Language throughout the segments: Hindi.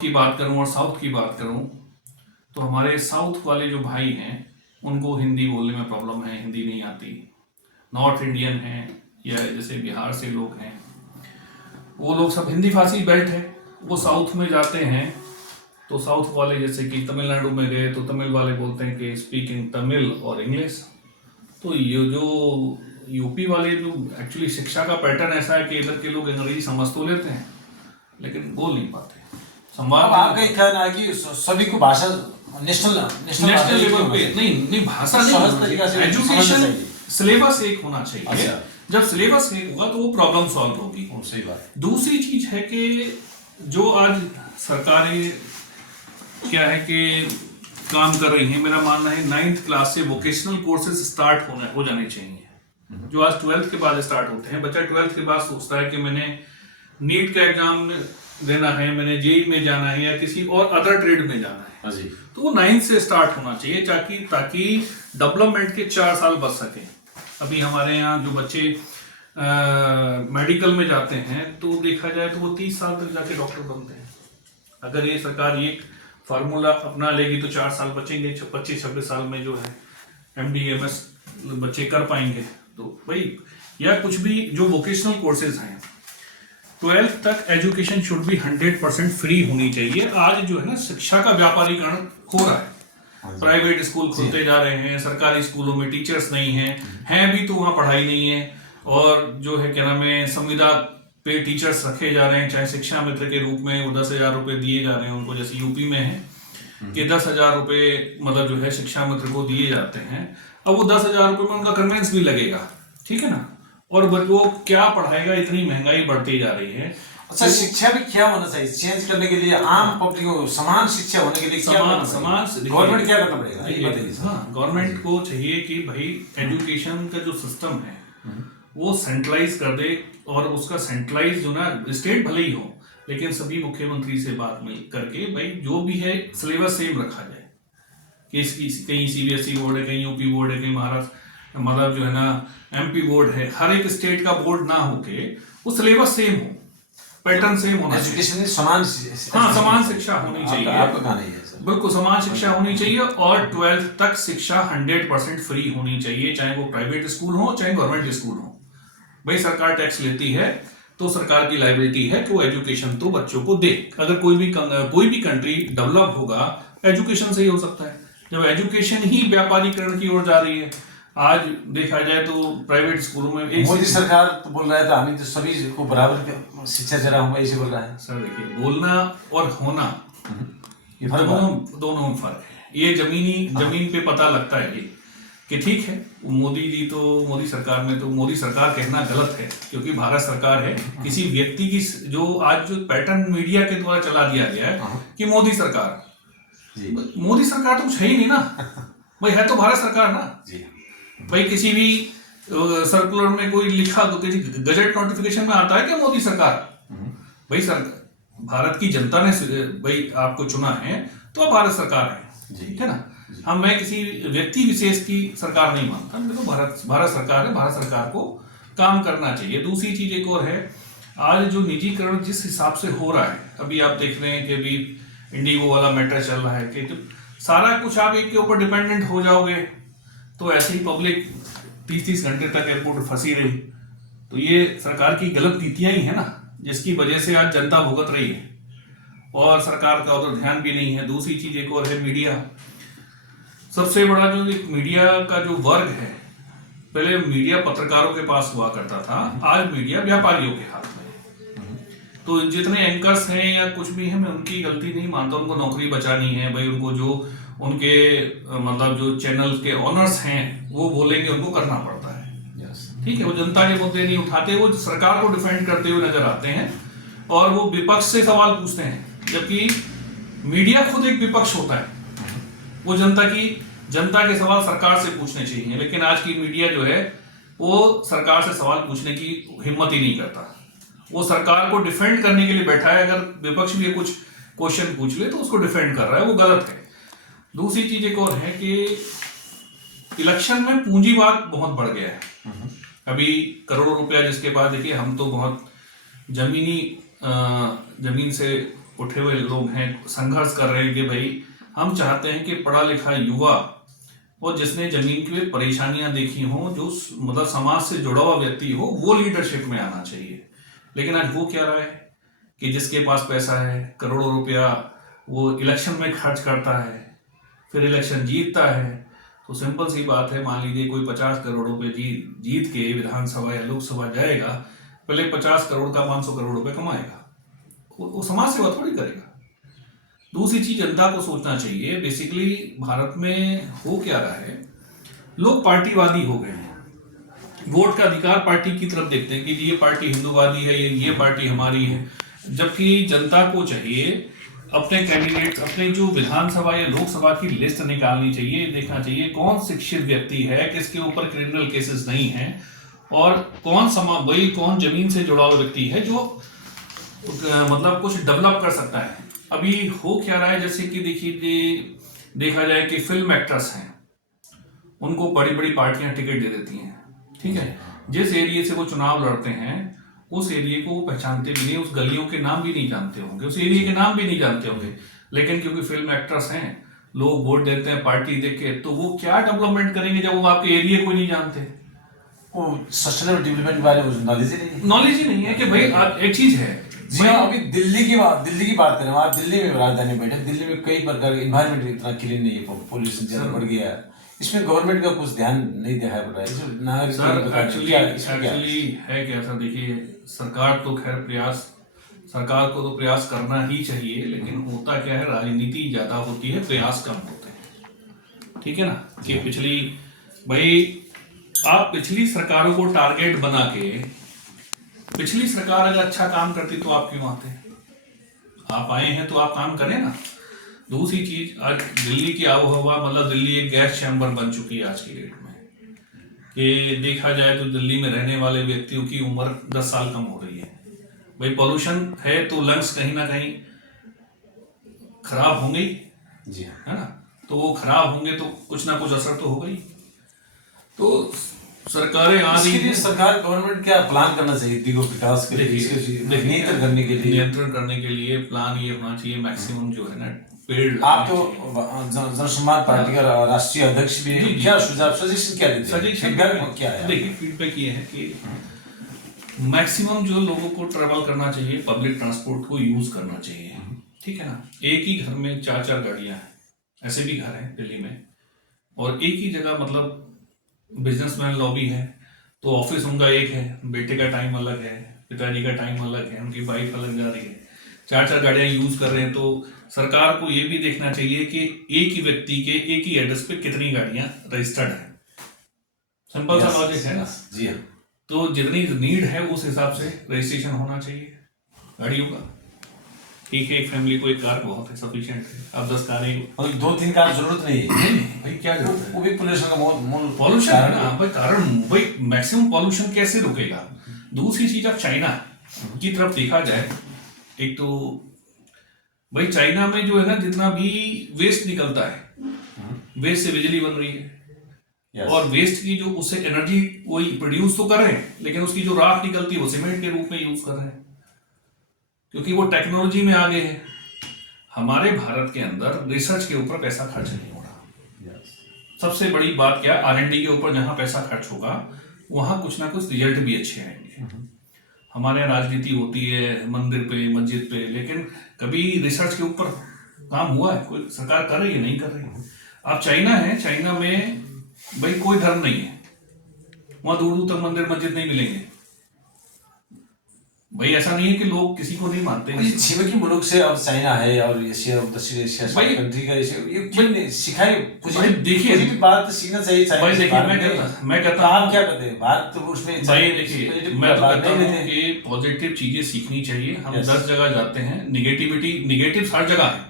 की बात करूं और साउथ की बात करूं तो हमारे साउथ वाले जो भाई हैं उनको हिंदी बोलने में प्रॉब्लम है, हिंदी नहीं आती। नॉर्थ इंडियन हैं या जैसे बिहार से लोग हैं, वो लोग सब हिंदी फारसी बेल्ट है, वो साउथ में जाते हैं तो साउथ वाले जैसे कि तमिलनाडु में गए तो तमिल वाले बोलते हैं कि स्पीकिंग तमिल और इंग्लिश। तो ये जो यूपी वाले जो एक्चुअली शिक्षा का पैटर्न ऐसा है कि इधर के लोग अंग्रेजी समझ तो लेते हैं लेकिन बोल नहीं पाते। संवाद अब आपका एक कहना है कि सभी को भाषा नेशनल लेवल पे नहीं भाषा नहीं, एजुकेशन सिलेबस एक होना चाहिए। अच्छा। जब सिलेबस एक होगा तो वो प्रॉब्लम सॉल्व होगी। सही बात। दूसरी चीज है कि जो आज सरकारें क्या है कि काम कर रही हैं, मेरा मानना है 9th क्लास से वोकेशनल कोर्सेज स्टार्ट हो जाने चाहिए, जो आज 12th के बाद स्टार्ट होते हैं। बच्चा 12th के बाद सोचता है कि मैंने नीट का एग्जाम देना है, मैंने जेई में जाना है या किसी और अदर ट्रेड में जाना है, जी। तो वो 9th से स्टार्ट होना चाहिए ताकि डेवलपमेंट के 4 साल बच सके। अभी हमारे यहाँ जो बच्चे मेडिकल में जाते हैं तो देखा जाए तो वो 30 साल तक जाके डॉक्टर बनते हैं। अगर ये सरकार ये फार्मूला अपना लेगी तो 4 साल बचेंगे, 25-26 साल में जो है MD MS बच्चे कर पाएंगे। तो भाई या कुछ भी जो वोकेशनल कोर्सेज हैं 12th तक एजुकेशन शुड बी 100% फ्री होनी चाहिए। आज जो है ना शिक्षा का व्यापारीकरण हो रहा है, प्राइवेट स्कूल खुलते जा रहे हैं, सरकारी स्कूलों में टीचर्स नहीं हैं भी तो वहाँ पढ़ाई नहीं है, और जो है क्या नाम है संविदा पे टीचर्स रखे जा रहे हैं, चाहे शिक्षा मित्र के रूप में वो 10,000 रुपए दिए जा रहे हैं उनको, जैसे यूपी में है कि 10,000 रुपए मतलब जो है शिक्षा मित्र को दिए जाते हैं। अब वो 10,000 रुपए में उनका कन्वेंस भी लगेगा, ठीक है ना, और वो क्या पढ़ाएगा, इतनी महंगाई बढ़ती जा रही है। अच्छा, शिक्षा भी क्या होना चाहिए चेंज करने के लिए, आम पब्लिक को समान शिक्षा होने के लिए क्या गवर्नमेंट क्या करना पड़ेगा? हाँ, गवर्नमेंट को चाहिए कि भाई एजुकेशन का जो सिस्टम है वो सेंट्रलाइज कर दे, और उसका सेंट्रलाइज जो ना स्टेट भले ही हो लेकिन सभी मुख्यमंत्री से बात मिल करके भाई जो भी है सिलेबस सेम रखा जाए कि कहीं CBSE बोर्ड है, कहीं UP बोर्ड है, कहीं महाराष्ट्र मतलब जो है ना MP बोर्ड है, हर एक स्टेट का बोर्ड ना होके वो सिलेबस सेम हो, पैटर्न सेम होना चाहिए। समान शिक्षा होनी चाहिए, बिल्कुल समान शिक्षा होनी चाहिए, और 12th तक शिक्षा 100% फ्री होनी चाहिए, चाहे वो प्राइवेट स्कूल हो चाहे गवर्नमेंट स्कूल हो। भाई सरकार टैक्स लेती है तो सरकार की लायबिलिटी है कि वो एजुकेशन तो बच्चों को दे। अगर कोई भी कंट्री डेवलप होगा एजुकेशन से ही हो सकता है, जब एजुकेशन ही व्यापारीकरण की ओर जा रही है। आज देखा जाए तो प्राइवेट स्कूलों में मोदी सरकार तो बोल रहा है था हमें तो सभी को बराबर शिक्षा जरा होगा, ऐसे बोल रहा है। सर देखिए, बोलना और होना ये दोनों में फर्क है। ये जमीन पे पता लगता है ये कि ठीक है मोदी सरकार में तो मोदी सरकार कहना गलत है, क्योंकि भारत सरकार है। किसी व्यक्ति की जो आज जो पैटर्न मीडिया के द्वारा चला दिया गया है कि मोदी सरकार तो कुछ है ही नहीं ना भाई, है तो भारत सरकार ना जी। भाई किसी भी सर्कुलर में कोई लिखा तो किसी गजट नोटिफिकेशन में आता है क्या मोदी सरकार? भाई सरकार भारत की जनता ने भाई आपको चुना है तो आप भारत सरकार है, ठीक है ना। मैं किसी व्यक्ति विशेष की सरकार नहीं मानता, मेरे को भारत सरकार है, भारत सरकार को काम करना चाहिए। दूसरी चीज एक और है, आज जो निजीकरण जिस हिसाब से हो रहा है, अभी आप देख रहे हैं कि अभी इंडिगो वाला मैटर चल रहा है कि तो सारा कुछ आप एक के ऊपर डिपेंडेंट हो जाओगे तो ऐसे ही पब्लिक 30-30 घंटे तक एयरपोर्ट फंसी रही। तो ये सरकार की गलत नीतियां ही है ना, जिसकी वजह से आज जनता भुगत रही है और सरकार का उधर ध्यान भी नहीं है। दूसरी चीज एक और है, मीडिया सबसे बड़ा जो मीडिया का जो वर्ग है, पहले मीडिया पत्रकारों के पास हुआ करता था, आज मीडिया व्यापारियों के हाथ में। तो जितने एंकर्स हैं या कुछ भी है, मैं उनकी गलती नहीं मानता, उनको नौकरी बचानी है भाई, उनको जो उनके मतलब जो चैनल के ऑनर्स हैं वो बोलेंगे उनको करना पड़ता है, ठीक है। वो जनता के मुद्दे नहीं उठाते, वो सरकार को डिफेंड करते हुए नजर आते हैं और वो विपक्ष से सवाल पूछते हैं, जबकि मीडिया खुद एक विपक्ष होता है। वो जनता के सवाल सरकार से पूछने चाहिए, लेकिन आज की मीडिया जो है वो सरकार से सवाल पूछने की हिम्मत ही नहीं करता, वो सरकार को डिफेंड करने के लिए बैठा है। अगर विपक्ष भी कुछ क्वेश्चन पूछ ले तो उसको डिफेंड कर रहा है, वो गलत है। दूसरी चीज एक और है कि इलेक्शन में पूंजीवाद बहुत बढ़ गया है। अभी करोड़ों रुपया जिसके पास, देखिए हम तो बहुत जमीन से उठे हुए लोग हैं, संघर्ष कर रहे हैं कि भाई हम चाहते हैं कि पढ़ा लिखा युवा और जिसने जमीन की परेशानियां देखी हों, जो मतलब समाज से जुड़ा हुआ व्यक्ति हो, वो लीडरशिप में आना चाहिए। लेकिन आज हो क्या रहा है कि जिसके पास पैसा है, करोड़ों रुपया वो इलेक्शन में खर्च करता है, फिर इलेक्शन जीतता है, तो सिंपल सी बात है, मान लीजिए कोई 50 करोड़ रुपए जीत के विधानसभा या लोकसभा जाएगा, पहले 50 करोड़ का 500 करोड़ रुपए कमाएगा, वो समाज सेवा थोड़ी करेगा। दूसरी चीज जनता को सोचना चाहिए, बेसिकली भारत में हो क्या रहा है, लोग पार्टीवादी हो गए हैं, वोट का अधिकार पार्टी की तरफ देखते हैं कि ये पार्टी हिंदूवादी है, ये पार्टी हमारी है, जबकि जनता को चाहिए अपने कैंडिडेट, अपने जो विधानसभा या लोकसभा की लिस्ट निकालनी चाहिए, देखना चाहिए कौन शिक्षित व्यक्ति है, किसके ऊपर क्रिमिनल केसेस नहीं है, और कौन जमीन से जुड़ा हुआ व्यक्ति है जो मतलब कुछ डेवलप कर सकता है। अभी हो क्या रहा है, जैसे कि देखिए देखा जाए कि फिल्म एक्टर्स हैं, उनको बड़ी बड़ी पार्टियां टिकट दे देती हैं, ठीक है, जिस एरिया से वो चुनाव लड़ते हैं उस एरिया को वो पहचानते भी नहीं, उस गलियों के नाम भी नहीं जानते होंगे, उस एरिया के नाम भी नहीं जानते होंगे, लेकिन क्योंकि फिल्म एक्टर्स हैं, लोग वोट देते हैं पार्टी देख के, तो वो क्या डेवलपमेंट करेंगे जब वो आपके एरिया को नहीं जानते। वो सस्टेनेबल डेवलपमेंट बारे में नॉलेज ही नहीं है कि भाई एक चीज है। जी हाँ, अभी दिल्ली की बात करें, आप दिल्ली में राजधानी बैठे, दिल्ली में कई प्रकार का इन्वायरमेंट इतना क्लीन नहीं है, पोल्यूशन ज्यादा बढ़ गया है, इसमें गवर्नमेंट का कुछ ध्यान नहीं दिखाई पड़ रहा है। एक्चुअली है क्या सर, देखिए सरकार को तो प्रयास करना ही चाहिए, लेकिन होता क्या है, राजनीति ज्यादा होती है, प्रयास कम होते हैं, ठीक है ना। कि आप पिछली सरकारों को टारगेट बना के, पिछली सरकार अगर अच्छा काम करती तो आप क्यों आते? आप आए हैं तो आप काम करें ना। दूसरी चीज, आज दिल्ली की आबोहवा, मतलब दिल्ली एक गैस चैम्बर बन चुकी है आज की डेट में, कि देखा जाए तो दिल्ली में रहने वाले व्यक्तियों की उम्र 10 साल कम हो रही है। भाई पॉल्यूशन है तो लंग्स कहीं ना कहीं खराब होंगे, जी है ना, तो वो खराब होंगे तो कुछ ना कुछ असर तो होगा ही। तो सरकारें सरकार गवर्नमेंट क्या प्लान करना चाहिए विकास के लिए, नियंत्रण करने के लिए प्लान ये होना चाहिए, मैक्सिमम जो है ना पेड़। आप तो जनसम्मान पार्टी का राष्ट्रीय अध्यक्ष भी हैं, क्या सुझाव सजेशन क्या देते हैं? फीडबैक क्या है? देखिए फीडबैक ये है कि मैक्सिमम जो लोगों को ट्रेवल करना चाहिए, पब्लिक ट्रांसपोर्ट को यूज करना चाहिए, ठीक है ना। एक ही घर में 4-4 गाड़ियां हैं, ऐसे भी घर हैं दिल्ली में, और एक ही जगह, मतलब बिजनेसमैन लॉबी है तो ऑफिस उनका एक है, बेटे का टाइम अलग है, पिताजी का टाइम अलग है, उनकी वाइफ अलग जा रही है, 4-4 गाड़ियां यूज कर रहे हैं, तो सरकार को ये भी देखना चाहिए कि एक ही व्यक्ति के एक ही एड्रेस पे कितनी गाड़ियां रजिस्टर्ड है। सिंपल सा लॉजिक है ना। जी हाँ, तो जितनी नीड है उस हिसाब से रजिस्ट्रेशन होना चाहिए गाड़ियों का। ठीक है, एक फैमिली को एक कार बहुत है, सफिशिएंट है। अब 10 कारें, और 2-3 कार जरूरत नहीं है भाई, क्या जरूरत है? वो भी पोल्यूशन का मूल पॉल्यूशन है ना भाई, कारण भाई मैक्सिमम पॉल्यूशन कैसे रुकेगा। दूसरी चीज, अब चाइना की तरफ देखा जाए, एक तो भाई चाइना में जो है ना, जितना भी वेस्ट निकलता है, वेस्ट से बिजली बन रही है, और वेस्ट की जो उससे एनर्जी वही प्रोड्यूस तो कर रहे हैं, लेकिन उसकी जो राख निकलती है वो सीमेंट के रूप में यूज कर रहे हैं, क्योंकि वो टेक्नोलॉजी में आगे है। हमारे भारत के अंदर रिसर्च के ऊपर पैसा खर्च नहीं हो रहा। सबसे बड़ी बात क्या, R&D के ऊपर जहां पैसा खर्च होगा वहां कुछ ना कुछ रिजल्ट भी अच्छे आएंगे। हमारे यहाँ राजनीति होती है मंदिर पे, मस्जिद पे, लेकिन कभी रिसर्च के ऊपर काम हुआ है? कोई सरकार कर रही है? नहीं कर रही है। अब चाइना है, चाइना में भाई कोई धर्म नहीं है, वहां दूर दूर तक मंदिर मस्जिद नहीं मिलेंगे। भाई ऐसा नहीं है कि लोग किसी को नहीं मानते। छिपकी मुल्क से अब चाइना है और एशिया, दक्षिण एशिया कंट्री का ये क्यों नहीं सिखाए? कुछ देखिए बात सीखना चाहिए चाइना। भाई देखिए, मैं कहता हूँ आप क्या कहते हैं, बात तो उसमें भाई देखिए, मैं तो कहता हूँ कि पॉजिटिव चीजें सीखनी चाहिए। हम 10 जगह जाते हैं, निगेटिव हर जगह है,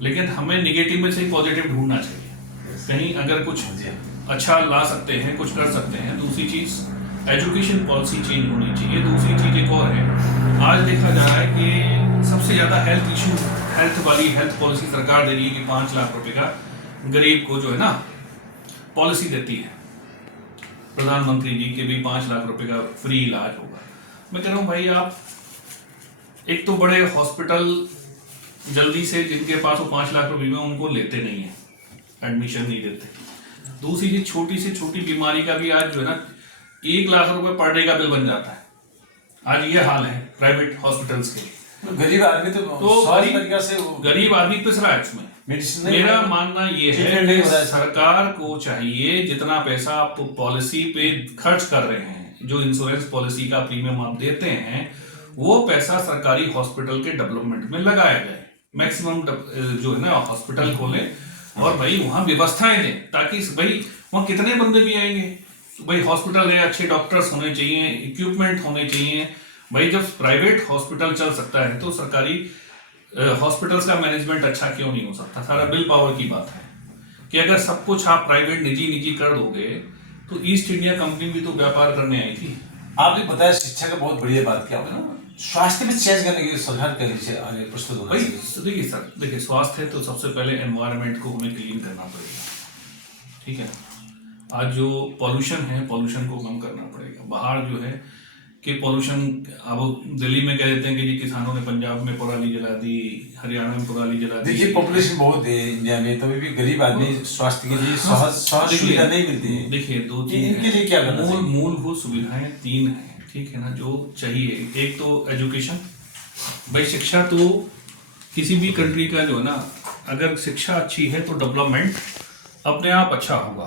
लेकिन हमें निगेटिव में से ही पॉजिटिव ढूंढना चाहिए। कहीं अगर कुछ अच्छा ला सकते हैं, कुछ कर सकते हैं। दूसरी चीज, एजुकेशन पॉलिसी चेंज होनी चाहिए। दूसरी चीज एक और है, आज देखा जा रहा है कि सबसे ज्यादा हेल्थ पॉलिसी सरकार दे रही है कि 5 लाख रुपए का गरीब को जो है ना पॉलिसी देती है, प्रधानमंत्री जी के भी 5 लाख रुपए का फ्री इलाज होगा। मैं कह रहा हूँ भाई, आप एक तो बड़े हॉस्पिटल जल्दी से जिनके पास वो 5 लाख रुपए में उनको लेते नहीं है, एडमिशन नहीं देते। दूसरी चीज, छोटी से छोटी बीमारी का भी आज जो है ना 1 लाख रुपए पर डे का बिल बन जाता है। आज ये हाल है प्राइवेट हॉस्पिटल्स के। गरीब आदमी तो स्वास्थ्य तरीका से गरीब आदमी पिस रहा है इसमें। मेडिसिन मेरा मानना ये है कि सरकार को चाहिए जितना पैसा आप पॉलिसी पे खर्च कर रहे हैं, जो इंश्योरेंस पॉलिसी का प्रीमियम आप देते हैं, वो पैसा सरकारी हॉस्पिटल के डेवलपमेंट में लगाया जाए। मैक्सिमम जो है ना हॉस्पिटल खोले और भाई वहां व्यवस्थाएं दें, ताकि भाई वहां कितने बंदे भी आएंगे, भाई हॉस्पिटल है, अच्छे डॉक्टर्स होने चाहिए, इक्विपमेंट होने चाहिए। भाई जब प्राइवेट हॉस्पिटल चल सकता है तो सरकारी हॉस्पिटल्स का मैनेजमेंट अच्छा क्यों नहीं हो सकता? सारा बिल पावर की बात है कि अगर सब कुछ आप प्राइवेट निजी कर दोगे तो ईस्ट इंडिया कंपनी भी तो व्यापार करने आई थी। आपने बताया शिक्षा का बहुत बढ़िया बात किया आपने ना, स्वास्थ्य में चेंज करने की सरकार के लिए आगे प्रस्तुत होना भाई चाहिए। देखिए सर, देखिए स्वास्थ्य है तो सबसे पहले एनवायरनमेंट को हमें क्लीन करना पड़ेगा, ठीक है ना। आज जो पॉल्यूशन है, पॉल्यूशन को कम करना पड़ेगा। बाहर जो है कि पॉल्यूशन, अब दिल्ली में कह देते हैं कि जी किसानों ने पंजाब में पराली जला दी, हरियाणा में पराली जला दी। देखिए पॉपुलेशन बहुत है इंडिया में, तभी भी गरीब आदमी स्वास्थ्य के लिए स्वास्थ्य सुविधा नहीं मिलती है। देखिए 2 चीज इनके लिए क्या करना चाहिए? मूलभूत सुविधाएं 3 हैं, ठीक है ना, जो चाहिए। एक तो एजुकेशन, भाई शिक्षा तो किसी भी कंट्री का जो है ना, अगर शिक्षा अच्छी है तो डेवलपमेंट अपने आप अच्छा होगा।